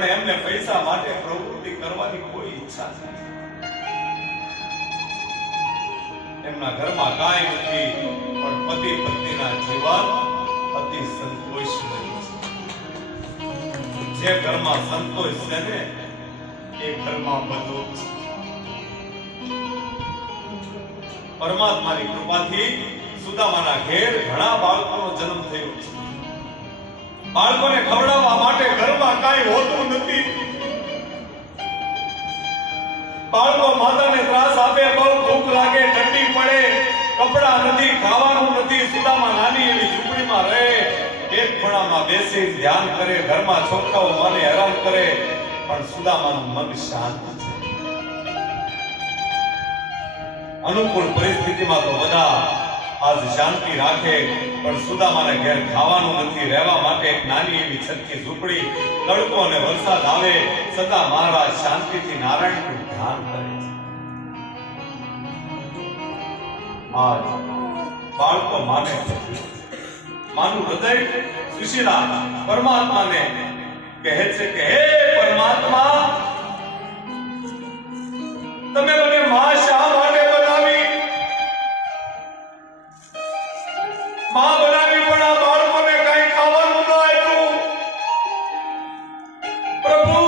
પણ એમને પૈસા માટે પ્રવૃત્તિ કરવાની કોઈ ઈચ્છા નથી. એમના ઘરમાં કાંઈ નથી, પણ પતિ પત્નીના જીવન અતિ સંતોષમય છે. જે ઘરમાં સંતોષ છે ને એ ઘરમાં બધું છે. પરમાત્માની કૃપાથી સુદામાના ઘેર ઘણા બાળકોનો જન્મ થયો છે. બાળકોને ખવડાવવા માટે ઘરમાં કાંઈ હોતું નથી. બાળકો માતાને ત્રાસ આપે, બહુ ભૂખ લાગે, ઠંડી પડે, કપડા નથી, ખાવાનું નથી. સુદામા નાની એવી ઝૂંપડીમાં રહે, એક ખૂણામાં બેસી ધ્યાન કરે. ઘરમાં છોકરાઓ માને હેરાન કરે, પણ સુદામાનું મન શાંત છે. અનુકૂળ પરિસ્થિતિમાં તો બધા આજ શાંતિ રાખે, પણ સુદામાને ઘેર ખાવાનું નથી, રહેવા માટે એક નાની એવી છતની ઝૂંપડી. તડકો અને વરસાદ આવે, સદા મહારાજ શાંતિથી નારાયણનું ધ્યાન કરે છે. આજ બાળકો માને છે. માનું હૃદય સુશીલા પરમાત્માને કહે છે કે હે પરમાત્મા, તમે મને માં શા માટે બનાવી? માં બનાવી પણ આ બાળકોને કઈ ખાવાનું ન આપ્યું. પ્રભુ,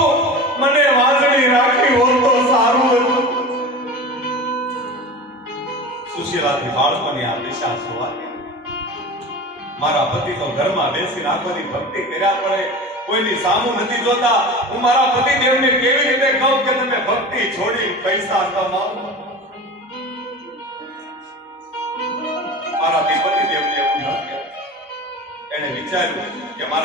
મને વાંદડી રાખી હોત તો સારું હતું. સુશીલાથી બાળકોની આ દિશા જોવાની. મારા પતિ તો ઘરમાં બેસીને આખોની ભક્તિ કર્યા કરે, કોઈની સામું નથી જોતા. હું મારા પતિ દેવને કેવી રીતે કહું કે તમે ભક્તિ છોડી પૈસા કમાવો? મારા પતિ દેવને એવું ન કહેવાય. એને વિચાર્યું કે મારા